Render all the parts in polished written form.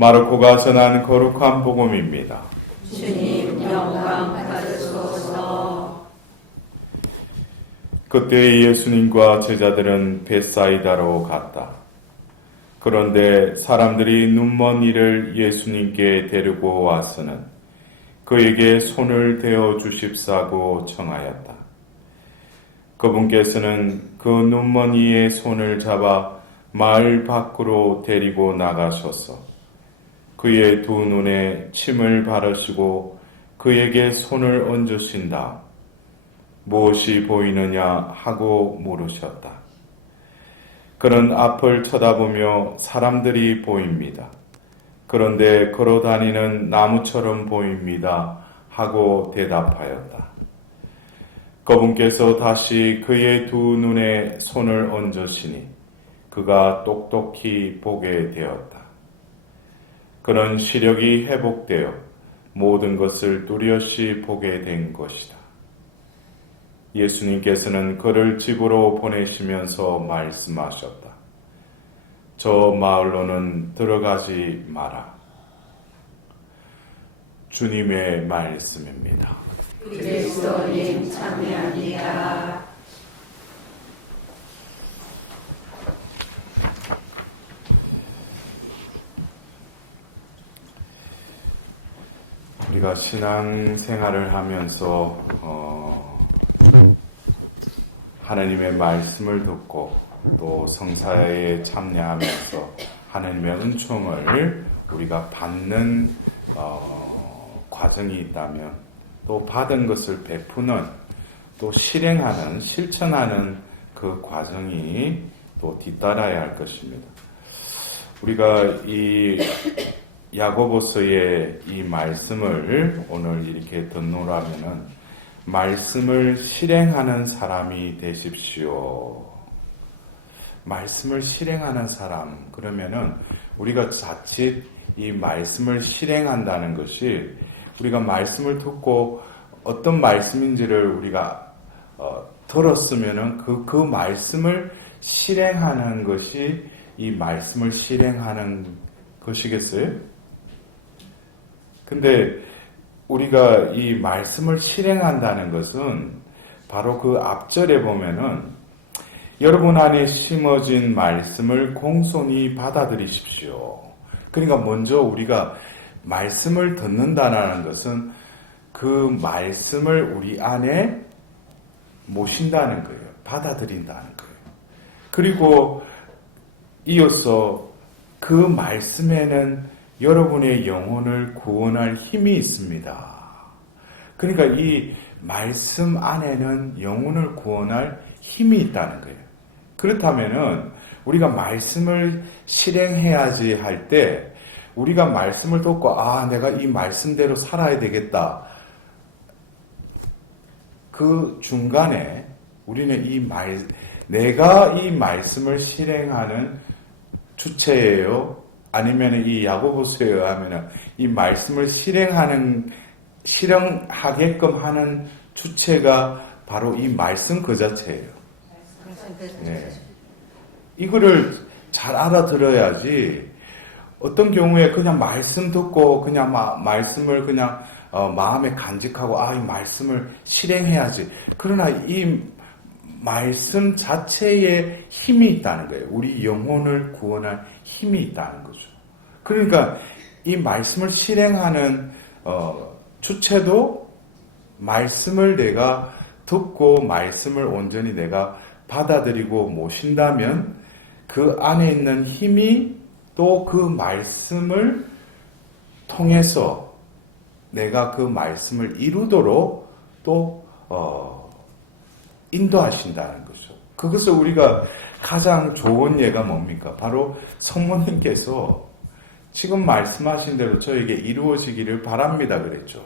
마르코가 전한 거룩한 복음입니다. 주님 영광 받으소서. 그때 예수님과 제자들은 벳사이다로 갔다. 그런데 사람들이 눈먼 이를 예수님께 데리고 와서는 그에게 손을 대어 주십사고 청하였다. 그분께서는 그 눈먼 이의 손을 잡아 마을 밖으로 데리고 나가셔서 그의 두 눈에 침을 바르시고 그에게 손을 얹으신다. 무엇이 보이느냐 하고 물으셨다. 그는 앞을 쳐다보며 사람들이 보입니다. 그런데 걸어다니는 나무처럼 보입니다. 하고 대답하였다. 그분께서 다시 그의 두 눈에 손을 얹으시니 그가 똑똑히 보게 되었다. 그는 시력이 회복되어 모든 것을 뚜렷이 보게 된 것이다. 예수님께서는 그를 집으로 보내시면서 말씀하셨다. 저 마을로는 들어가지 마라. 주님의 말씀입니다. 그리스도님 참여합니다. 우리가 신앙생활을 하면서 하나님의 말씀을 듣고 또 성사에 참여하면서 하나님의 은총을 우리가 받는 과정이 있다면 또 받은 것을 베푸는 또 실행하는 실천하는 그 과정이 또 뒤따라야 할 것입니다. 우리가 이 야고보서의 이 말씀을 오늘 이렇게 듣노라면은 말씀을 실행하는 사람이 되십시오. 말씀을 실행하는 사람, 그러면은 우리가 자칫 이 말씀을 실행한다는 것이 우리가 말씀을 듣고 어떤 말씀인지를 우리가 들었으면은 그 말씀을 실행하는 것이 이 말씀을 실행하는 것이겠어요? 근데 우리가 이 말씀을 실행한다는 것은 바로 그 앞절에 보면은 여러분 안에 심어진 말씀을 공손히 받아들이십시오. 그러니까 먼저 우리가 말씀을 듣는다는 것은 그 말씀을 우리 안에 모신다는 거예요. 받아들인다는 거예요. 그리고 이어서 그 말씀에는 여러분의 영혼을 구원할 힘이 있습니다. 그러니까 이 말씀 안에는 영혼을 구원할 힘이 있다는 거예요. 그렇다면은 우리가 말씀을 실행해야지 할 때 우리가 말씀을 듣고 내가 이 말씀대로 살아야 되겠다. 그 중간에 우리는 내가 이 말씀을 실행하는 주체예요. 아니면 이 야고보서에 의하면 이 말씀을 실행하게끔 하는 주체가 바로 이 말씀 그 자체예요. 네. 이거를 잘 알아들어야지 어떤 경우에 그냥 말씀 듣고 그냥 말씀을 그냥 마음에 간직하고 이 말씀을 실행해야지. 그러나 이 말씀 자체에 힘이 있다는 거예요. 우리 영혼을 구원할 힘이 있다는 거죠. 그러니까 이 말씀을 실행하는 주체도 말씀을 내가 듣고 말씀을 온전히 내가 받아들이고 모신다면 그 안에 있는 힘이 또 그 말씀을 통해서 내가 그 말씀을 이루도록 또 인도하신다는 거죠. 그것을 우리가 가장 좋은 예가 뭡니까? 바로 성모님께서 지금 말씀하신 대로 저에게 이루어지기를 바랍니다 그랬죠.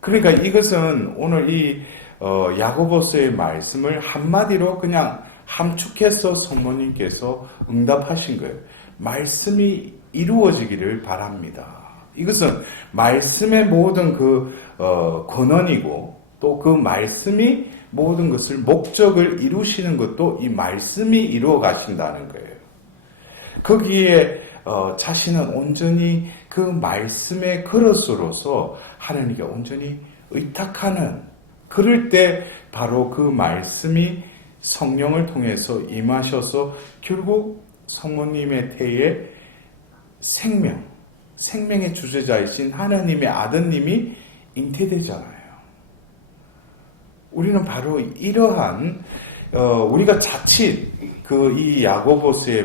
그러니까 이것은 오늘 이 야고보서의 말씀을 한마디로 그냥 함축해서 성모님께서 응답하신 거예요. 말씀이 이루어지기를 바랍니다. 이것은 말씀의 모든 그 권한이고 또 그 말씀이 모든 것을 목적을 이루시는 것도 이 말씀이 이루어 가신다는 거예요. 거기에 자신은 온전히 그 말씀의 그릇으로서 하나님께 온전히 의탁하는, 그럴 때 바로 그 말씀이 성령을 통해서 임하셔서 결국 성모님의 태에 생명의 주제자이신 하나님의 아드님이 잉태되잖아요. 우리는 바로 이러한 우리가 자칫 이 야고보스의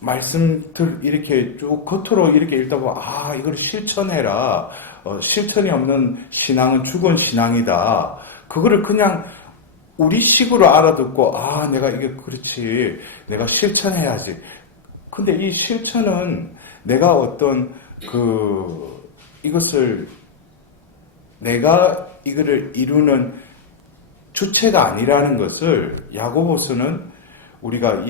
말씀들 이렇게 쭉 겉으로 이렇게 읽다 보면 이걸 실천해라. 실천이 없는 신앙은 죽은 신앙이다. 그거를 그냥 우리 식으로 알아듣고 내가 이게 그렇지. 내가 실천해야지. 근데 이 실천은 내가 어떤 이것을 내가 이거를 이루는 주체가 아니라는 것을 야고보서는 우리가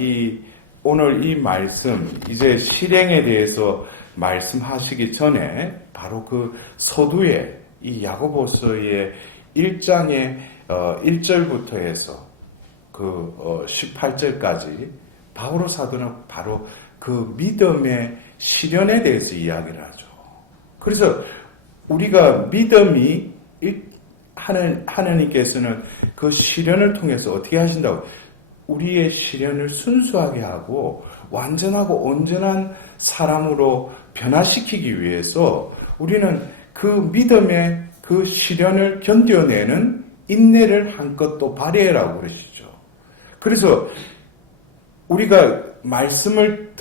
오늘 이 말씀, 이제 실행에 대해서 말씀하시기 전에 바로 그 서두에 이 야고보서의 1장의 1절부터 해서 18절까지 바오로 사도는 바로 그 믿음의 실현에 대해서 이야기를 하죠. 그래서 우리가 믿음이 하나님께서는 그 실현을 통해서 어떻게 하신다고? 우리의 실현을 순수하게 하고 완전하고 온전한 사람으로 변화시키기 위해서 우리는 그 믿음의 그 실현을 견뎌내는 인내를 한껏 또 발휘해라고 그러시죠. 그래서 우리가 말씀을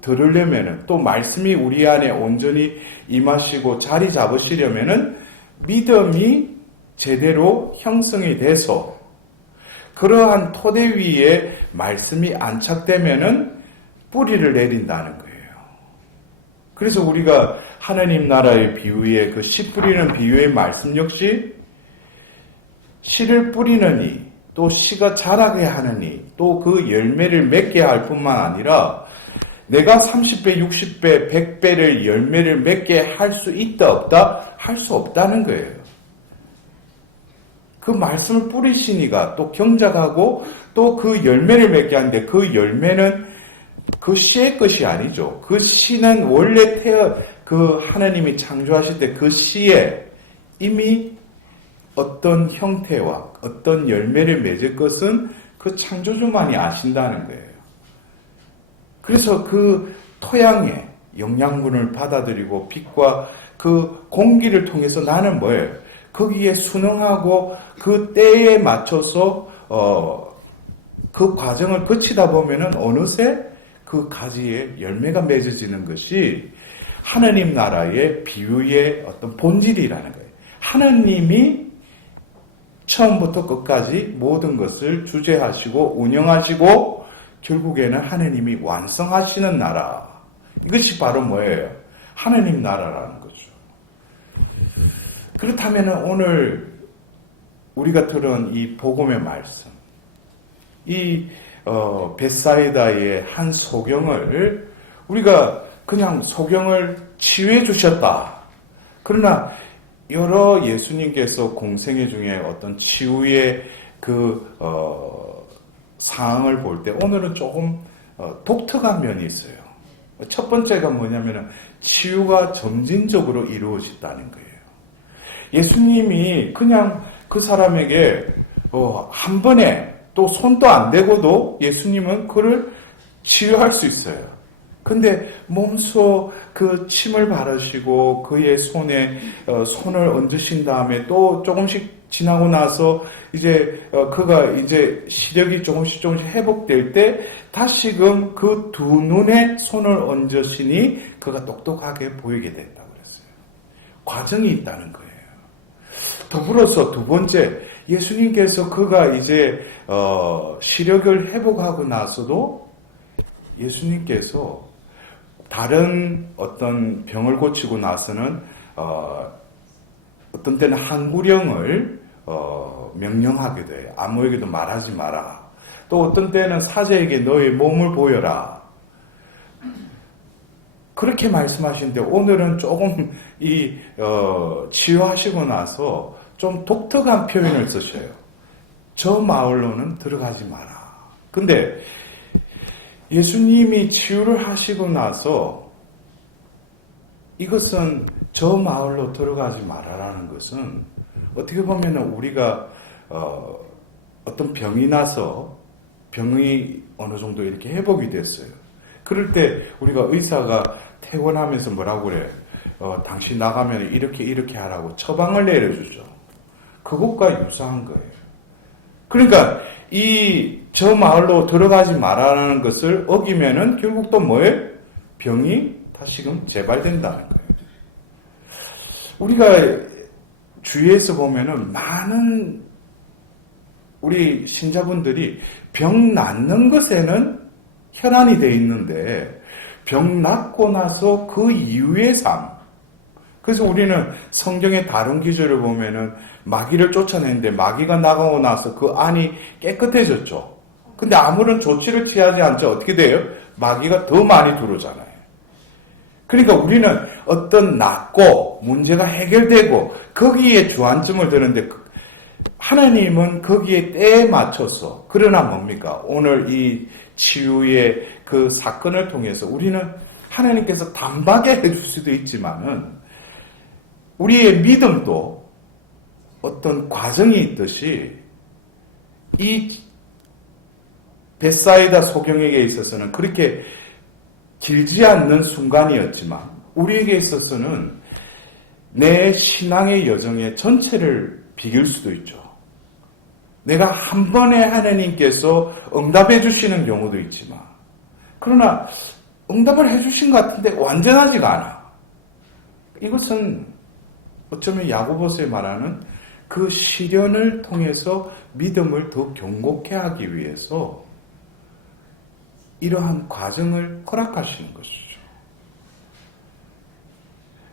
들으려면은, 또 말씀이 우리 안에 온전히 임하시고 자리 잡으시려면은 믿음이 제대로 형성이 돼서 그러한 토대 위에 말씀이 안착되면은 뿌리를 내린다는 거예요. 그래서 우리가 하나님 나라의 비유의 그 씨 뿌리는 비유의 말씀 역시 씨를 뿌리느니 또 씨가 자라게 하느니 또 그 열매를 맺게 할 뿐만 아니라 내가 30배, 60배, 100배를 열매를 맺게 할 수 있다 없다? 할 수 없다는 거예요. 그 말씀을 뿌리시니가 또 경작하고 또 그 열매를 맺게 하는데 그 열매는 그 씨의 것이 아니죠. 그 씨는 원래 그 하나님이 창조하실 때 그 씨에 이미 어떤 형태와 어떤 열매를 맺을 것은 그 창조주만이 아신다는 거예요. 그래서 그 토양에 영양분을 받아들이고 빛과 그 공기를 통해서 나는 뭐예요? 거기에 순응하고 그 때에 맞춰서 그 과정을 거치다 보면은 어느새 그 가지에 열매가 맺어지는 것이 하나님 나라의 비유의 어떤 본질이라는 거예요. 하나님이 처음부터 끝까지 모든 것을 주재하시고 운영하시고 결국에는 하나님이 완성하시는 나라. 이것이 바로 뭐예요? 하나님 나라라는 거죠. 그렇다면 오늘 우리가 들은 이 복음의 말씀, 이 벳사이다의 한 소경을 우리가 그냥 소경을 치유해 주셨다. 그러나 여러 예수님께서 공생애 중에 어떤 치유의 상황을 볼 때 오늘은 조금 독특한 면이 있어요. 첫 번째가 뭐냐면 치유가 점진적으로 이루어졌다는 거예요. 예수님이 그냥 그 사람에게 한 번에 또 손도 안 대고도 예수님은 그를 치유할 수 있어요. 근데 몸소 그 침을 바르시고 그의 손에 손을 얹으신 다음에 또 조금씩 지나고 나서 이제 그가 이제 시력이 조금씩 회복될 때 다시금 그 두 눈에 손을 얹으시니 그가 똑똑하게 보이게 된다고 그랬어요. 과정이 있다는 거예요. 더불어서 두 번째, 예수님께서 그가 이제 시력을 회복하고 나서도 예수님께서 다른 어떤 병을 고치고 나서는 어떤 때는 한구령을 명령하게 돼요. 아무에게도 말하지 마라. 또 어떤 때는 사제에게 너의 몸을 보여라. 그렇게 말씀하시는데 오늘은 조금 치유하시고 나서 좀 독특한 표현을 쓰셔요. 저 마을로는 들어가지 마라. 근데 예수님이 치유를 하시고 나서 이것은 저 마을로 들어가지 말아라는 것은 어떻게 보면 우리가 어떤 병이 나서 병이 어느 정도 이렇게 회복이 됐어요. 그럴 때 우리가 의사가 퇴원하면서 뭐라고 그래? 당신 나가면 이렇게 하라고 처방을 내려주죠. 그것과 유사한 거예요. 그러니까 저 마을로 들어가지 말라는 것을 어기면은 결국 또 뭐예요? 병이 다시금 재발된다는 거예요. 우리가 주위에서 보면은 많은 우리 신자분들이 병 낫는 것에는 혈안이 돼 있는데 병 낫고 나서 그 이후의 삶. 그래서 우리는 성경의 다른 기절을 보면은 마귀를 쫓아내는데 마귀가 나가고 나서 그 안이 깨끗해졌죠. 근데 아무런 조치를 취하지 않죠. 어떻게 돼요? 마귀가 더 많이 들어오잖아요. 그러니까 우리는 어떤 낫고 문제가 해결되고 거기에 주안점을 드는데 하나님은 거기에 때에 맞춰서 그러나 뭡니까? 오늘 이 치유의 그 사건을 통해서 우리는 하나님께서 단박에 해줄 수도 있지만은 우리의 믿음도 어떤 과정이 있듯이 이 벳사이다 소경에게 있어서는 그렇게 길지 않는 순간이었지만 우리에게 있어서는 내 신앙의 여정의 전체를 비길 수도 있죠. 내가 한 번에 하나님께서 응답해 주시는 경우도 있지만 그러나 응답을 해 주신 것 같은데 완전하지가 않아. 이것은 어쩌면 야고보서에 말하는 그 시련을 통해서 믿음을 더 견고케 하기 위해서 이러한 과정을 허락하시는 것이죠.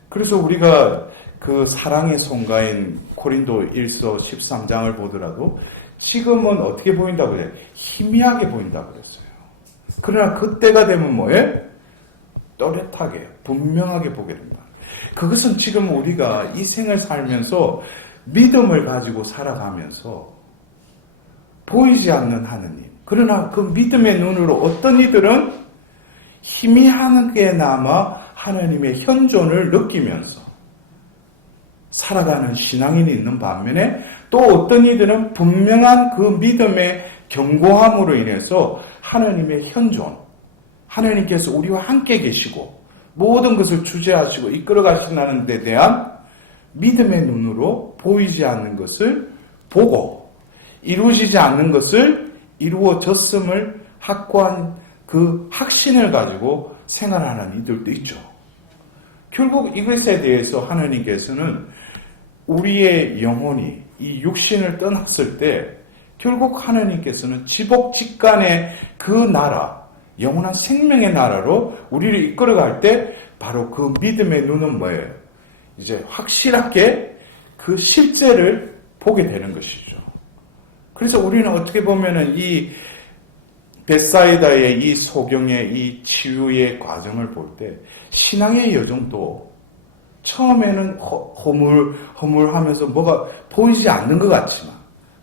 그래서 우리가 그 사랑의 송가인 고린도 1서 13장을 보더라도 지금은 어떻게 보인다고 그래요? 희미하게 보인다고 그랬어요. 그러나 그때가 되면 뭐예요? 또렷하게, 분명하게 보게 된다. 그것은 지금 우리가 이 생을 살면서 믿음을 가지고 살아가면서 보이지 않는 하느님. 그러나 그 믿음의 눈으로 어떤 이들은 희미하게나마 하나님의 현존을 느끼면서 살아가는 신앙인이 있는 반면에 또 어떤 이들은 분명한 그 믿음의 견고함으로 인해서 하나님의 현존, 하나님께서 우리와 함께 계시고 모든 것을 주재하시고 이끌어 가신다는 데 대한 믿음의 눈으로 보이지 않는 것을 보고 이루어지지 않는 것을 이루어졌음을 확고한 그 확신을 가지고 생활하는 이들도 있죠. 결국 이것에 대해서 하나님께서는 우리의 영혼이 이 육신을 떠났을 때 결국 하나님께서는 지복직간의 그 나라, 영원한 생명의 나라로 우리를 이끌어갈 때 바로 그 믿음의 눈은 뭐예요? 이제 확실하게 그 실제를 보게 되는 것이죠. 그래서 우리는 어떻게 보면은 이 벳사이다의 이 소경의 이 치유의 과정을 볼 때 신앙의 여정도 처음에는 허물하면서 뭐가 보이지 않는 것 같지만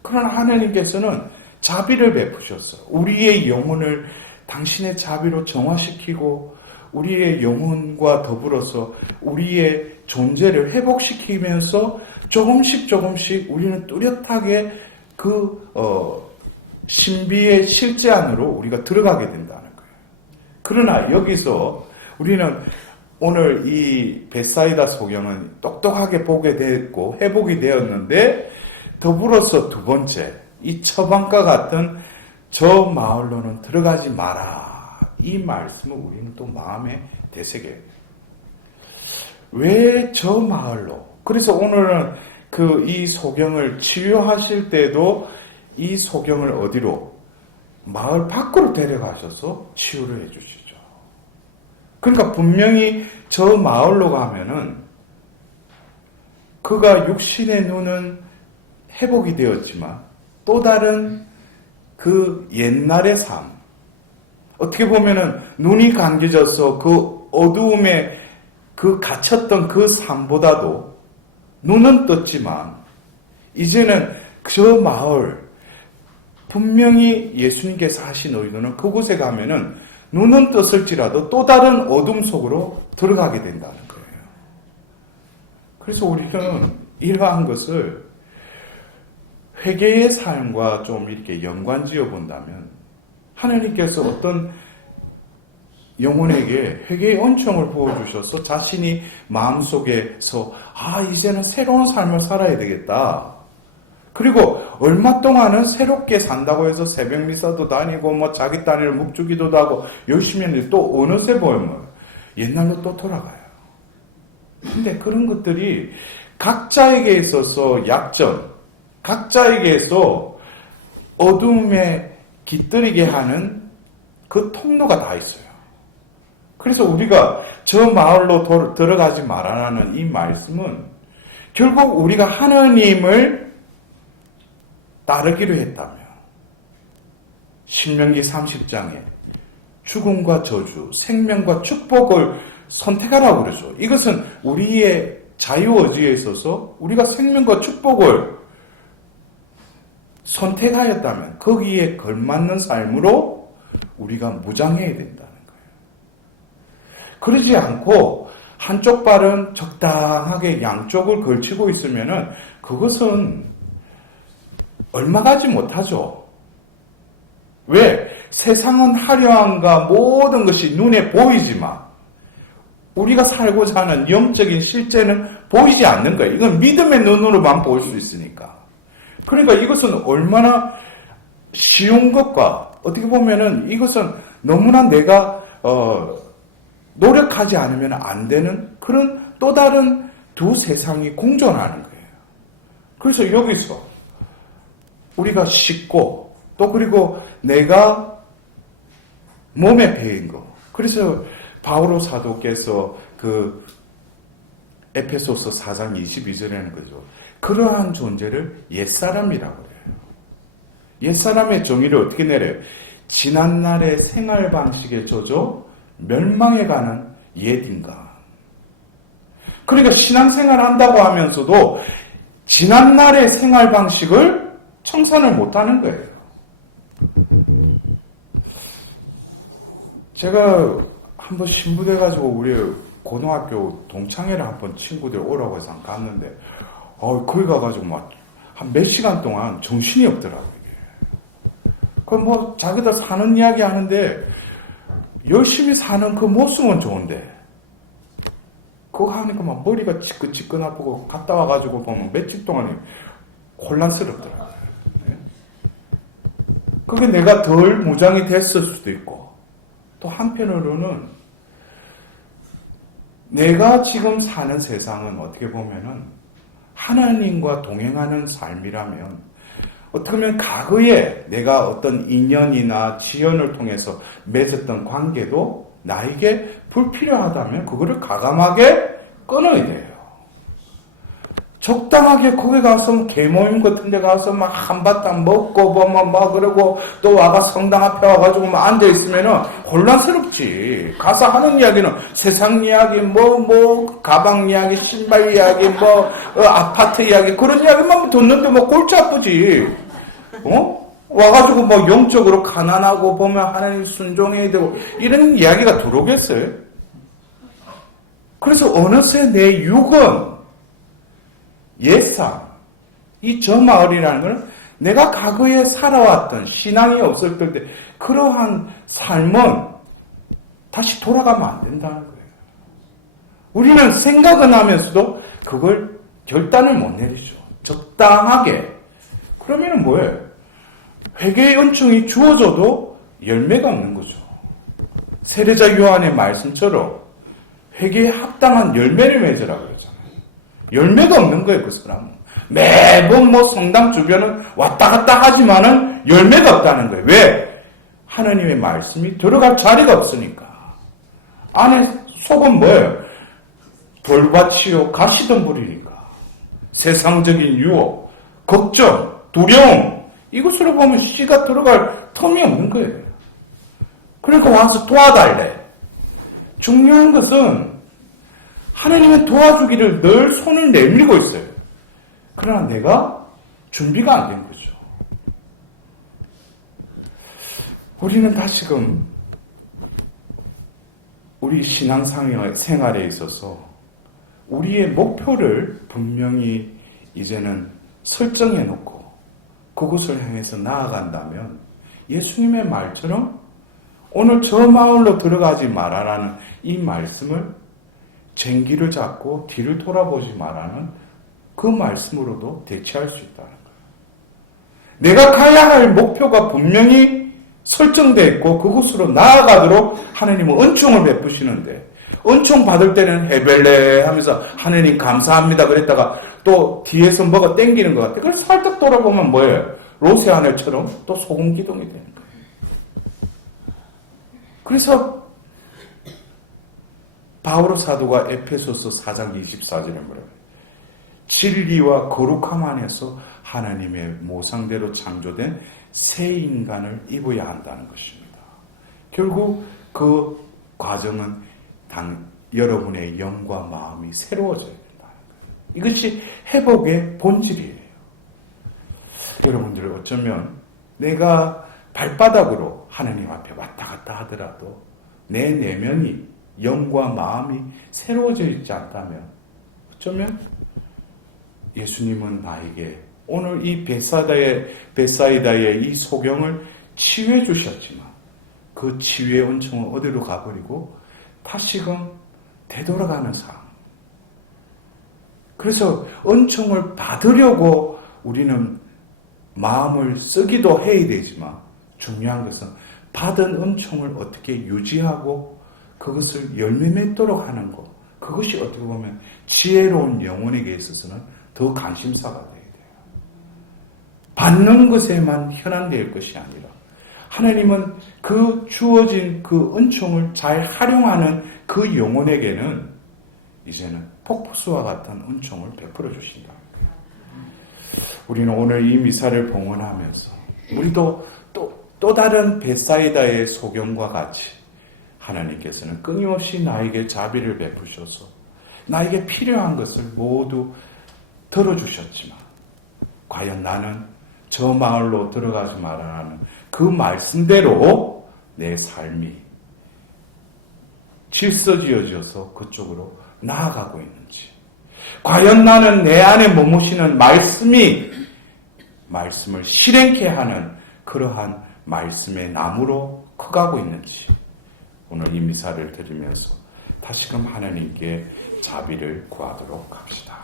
그러나 하나님께서는 자비를 베푸셔서 우리의 영혼을 당신의 자비로 정화시키고 우리의 영혼과 더불어서 우리의 존재를 회복시키면서 조금씩 우리는 뚜렷하게 그 신비의 실제 안으로 우리가 들어가게 된다는 거예요. 그러나 여기서 우리는 오늘 이 벳사이다 소경은 똑똑하게 보게 됐고 회복이 되었는데 더불어서 두 번째 이 처방과 같은 저 마을로는 들어가지 마라. 이 말씀을 우리는 또 마음에 되새겨요. 왜 저 마을로? 그래서 오늘은 이 소경을 치유하실 때도 이 소경을 어디로? 마을 밖으로 데려가셔서 치유를 해주시죠. 그러니까 분명히 저 마을로 가면은 그가 육신의 눈은 회복이 되었지만 또 다른 그 옛날의 삶, 어떻게 보면은 눈이 감겨져서 그 어두움에 그 갇혔던 그 삶보다도 눈은 떴지만 이제는 저 마을 분명히 예수님께서 하신 의도는 그곳에 가면은 눈은 떴을지라도 또 다른 어둠 속으로 들어가게 된다는 거예요. 그래서 우리는 이러한 것을 회개의 삶과 좀 이렇게 연관지어 본다면 하나님께서 어떤 영혼에게 회개의 은총을 부어주셔서 자신이 마음속에서 이제는 새로운 삶을 살아야 되겠다. 그리고 얼마 동안은 새롭게 산다고 해서 새벽 미사도 다니고 뭐 자기 딴에를 묵주기도 하고 열심히 했는데 또 어느새 보면 옛날로 또 돌아가요. 근데 그런 것들이 각자에게 있어서 약점, 각자에게 있어 어둠에 깃들이게 하는 그 통로가 다 있어요. 그래서 우리가 저 마을로 들어가지 말아라는 이 말씀은 결국 우리가 하나님을 따르기로 했다며 신명기 30장에 죽음과 저주, 생명과 축복을 선택하라고 그러죠. 이것은 우리의 자유의지에 있어서 우리가 생명과 축복을 선택하였다면 거기에 걸맞는 삶으로 우리가 무장해야 된다는 거예요. 그러지 않고 한쪽 발은 적당하게 양쪽을 걸치고 있으면은 그것은 얼마 가지 못하죠. 왜? 세상은 화려함과 모든 것이 눈에 보이지만 우리가 살고자 하는 영적인 실제는 보이지 않는 거예요. 이건 믿음의 눈으로만 볼 수 있으니까. 그러니까 이것은 얼마나 쉬운 것과 어떻게 보면은 이것은 너무나 내가 노력하지 않으면 안 되는 그런 또 다른 두 세상이 공존하는 거예요. 그래서 여기서 우리가 쉽고 또 그리고 내가 몸에 배인 거. 그래서 바오로 사도께서 그 에페소서 4장 22절에는 그죠. 그러한 존재를 옛사람이라고 해요. 옛사람의 정의를 어떻게 내려요? 지난날의 생활 방식에 젖어 멸망해가는 옛인간. 그러니까 신앙생활 한다고 하면서도 지난날의 생활 방식을 청산을 못하는 거예요. 제가 한번 신부돼가지고 우리 고등학교 동창회를 한번 친구들 오라고 해서 갔는데 거기 가가지고 막 한 몇 시간 동안 정신이 없더라고요. 그럼 뭐 자기들 사는 이야기 하는데 열심히 사는 그 모습은 좋은데 그거 하니까 막 머리가 지끈지끈 아프고 갔다 와가지고 보면 며칠 동안 혼란스럽더라고요. 그게 내가 덜 무장이 됐을 수도 있고 또 한편으로는 내가 지금 사는 세상은 어떻게 보면은 하나님과 동행하는 삶이라면 어떻게 보면 과거에 내가 어떤 인연이나 지연을 통해서 맺었던 관계도 나에게 불필요하다면 그거를 과감하게 끊어야 돼요. 적당하게 거기 가서 개모임 같은 데 가서 막 한바탕 먹고 보면 막 그러고 또 와가 성당 앞에 와가지고 막 앉아있으면은 혼란스럽지. 가서 하는 이야기는 세상 이야기 뭐 가방 이야기 신발 이야기 아파트 이야기 그런 이야기만 듣는데 뭐 골치 아프지. 와가지고 뭐 영적으로 가난하고 보면 하나님 순종해야 되고 이런 이야기가 들어오겠어요? 그래서 어느새 내 육은 옛사, 이 저 마을이라는 건 내가 과거에 살아왔던 신앙이 없었을 때 그러한 삶은 다시 돌아가면 안 된다는 거예요. 우리는 생각은 하면서도 그걸 결단을 못 내리죠. 적당하게. 그러면은 뭐예요? 회개의 은총이 주어져도 열매가 없는 거죠. 세례자 요한의 말씀처럼 회개에 합당한 열매를 맺으라고 그러잖아요. 열매가 없는 거예요, 그 사람은. 매번 성당 주변은 왔다 갔다 하지만은 열매가 없다는 거예요. 왜? 하나님의 말씀이 들어갈 자리가 없으니까. 안에 속은 뭐예요? 돌밭이요, 가시덤불이니까. 세상적인 유혹, 걱정, 두려움, 이것으로 보면 씨가 들어갈 텀이 없는 거예요. 그러니까 와서 도와달래. 중요한 것은 하나님은 도와주기를 늘 손을 내밀고 있어요. 그러나 내가 준비가 안 된 거죠. 우리는 다시금 우리 신앙생활에 있어서 우리의 목표를 분명히 이제는 설정해 놓고 그곳을 향해서 나아간다면 예수님의 말처럼 오늘 저 마을로 들어가지 말아라는 이 말씀을 쟁기를 잡고 뒤를 돌아보지 말라는 그 말씀으로도 대체할 수 있다는 거예요. 내가 가야 할 목표가 분명히 설정되어 있고 그곳으로 나아가도록 하나님은 은총을 베푸시는데 은총 받을 때는 헤벨레 하면서 하나님 감사합니다 그랬다가 또 뒤에서 뭐가 땡기는 것 같아. 그걸 살짝 돌아보면 뭐예요? 로세 하늘처럼 또 소금 기둥이 되는 거예요. 그래서 바오로 사도가 에페소서 4장 24절에 뭐라고 해요? 진리와 거룩함 안에서 하나님의 모상대로 창조된 새 인간을 입어야 한다는 것입니다. 결국 그 과정은 여러분의 영과 마음이 새로워져야 된다는 거예요. 이것이 회복의 본질이에요. 여러분들 어쩌면 내가 발바닥으로 하나님 앞에 왔다 갔다 하더라도 내 내면이 영과 마음이 새로워져 있지 않다면 어쩌면 예수님은 나에게 오늘 이 베사이다의 이 소경을 치유해 주셨지만 그 치유의 은총은 어디로 가버리고 다시금 되돌아가는 상황. 그래서 은총을 받으려고 우리는 마음을 쓰기도 해야 되지만 중요한 것은 받은 은총을 어떻게 유지하고 그것을 열매 맺도록 하는 것. 그것이 어떻게 보면 지혜로운 영혼에게 있어서는 더 관심사가 돼야 돼요. 받는 것에만 현안될 것이 아니라 하나님은 그 주어진 그 은총을 잘 활용하는 그 영혼에게는 이제는 폭포수와 같은 은총을 베풀어 주신다. 우리는 오늘 이 미사를 봉헌하면서 우리도 또 다른 베사이다의 소경과 같이 하나님께서는 끊임없이 나에게 자비를 베푸셔서 나에게 필요한 것을 모두 들어주셨지만 과연 나는 저 마을로 들어가지 말아라는 그 말씀대로 내 삶이 질서지어져서 그쪽으로 나아가고 있는지, 과연 나는 내 안에 머무시는 말씀을 실행케 하는 그러한 말씀의 나무로 커가고 있는지, 오늘 이 미사를 드리면서 다시금 하나님께 자비를 구하도록 합시다.